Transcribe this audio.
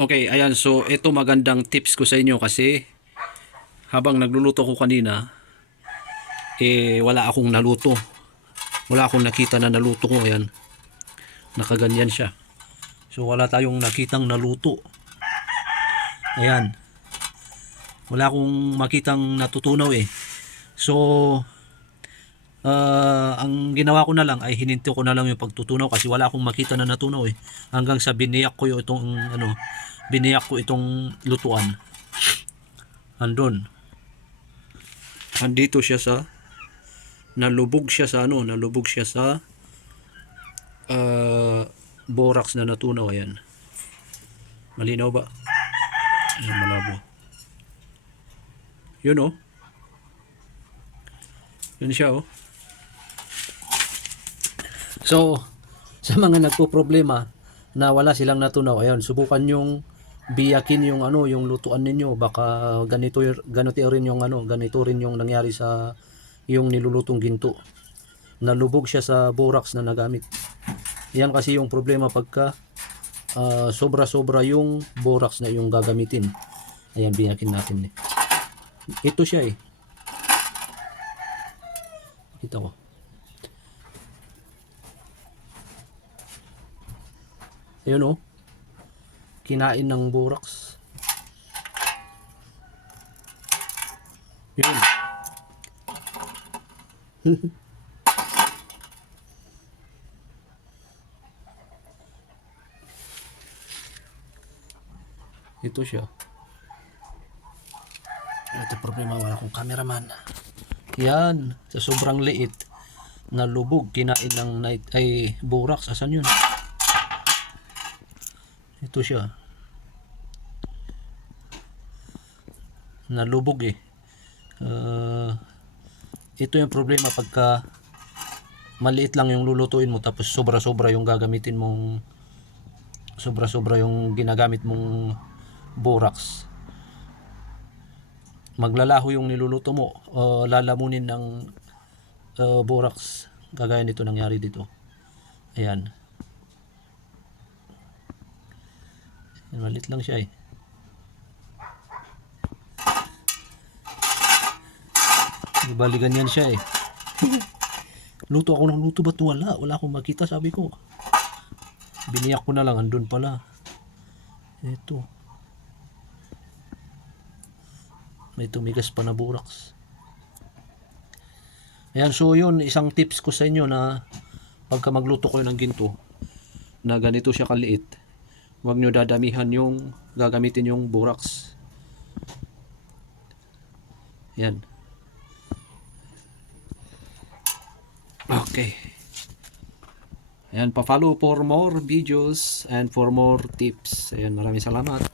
Okay, ayan. So, ito magandang tips ko sa inyo kasi habang nagluluto ko kanina, wala akong naluto. Wala akong nakita na naluto ko. Ayan, nakaganyan siya. So, wala tayong nakitang naluto. Ayan, wala akong makitang natutunaw eh. So, ang ginawa ko na lang ay hininti ko na lang yung pagtutunaw kasi wala akong makita na natunaw eh. Hanggang sa biniyak ko yung itong biniyak ko itong lutuan. Andun. Andito siya sa nalubog siya sa nalubog siya sa borax na natunaw. Ayan, malinaw ba? Ayan, malabo yun oh, yun siya oh. So sa mga nagpo-problema na wala silang natunaw, ayan, subukan yung biyakin yung yung lutuan ninyo. Baka ganito rin yung ganito rin yung nangyari sa yung nilulutong ginto. Nalubog siya sa borax na nagamit. Yan kasi yung problema pagka sobra-sobra yung borax na yung gagamitin. Ayan, biyakin natin eh. Ito siya eh. Kita ko. Ayun oh. Kinain ng borax. Yun. Ito siya. Ito problema, wala akong cameraman. Yan, sa sobrang liit na lubog, kinain ng night ay borax. Asan yun? Ito siya. Nalubog eh. Ito yung problema pagka maliit lang yung lulutuin mo tapos sobra-sobra yung gagamitin mong sobra-sobra yung ginagamit mong borax. Maglalaho yung niluluto mo, lalamunin ng borax, kagaya nito nangyari dito. Ayan, malit lang siya eh. Di bali ganyan siya eh. Luto ako ng luto, ba't wala akong makita, sabi ko. Biniyak ko na lang, andun pala. Ito, may tumigas pa na borax. Ayan, so yun, isang tips ko sa inyo na pagka magluto kayo ng ginto na ganito siya kaliit, huwag nyo dadamihan yung gagamitin yung borax. Yan. Okay. Ayan, pa-follow for more videos and for more tips. Ayan, maraming salamat.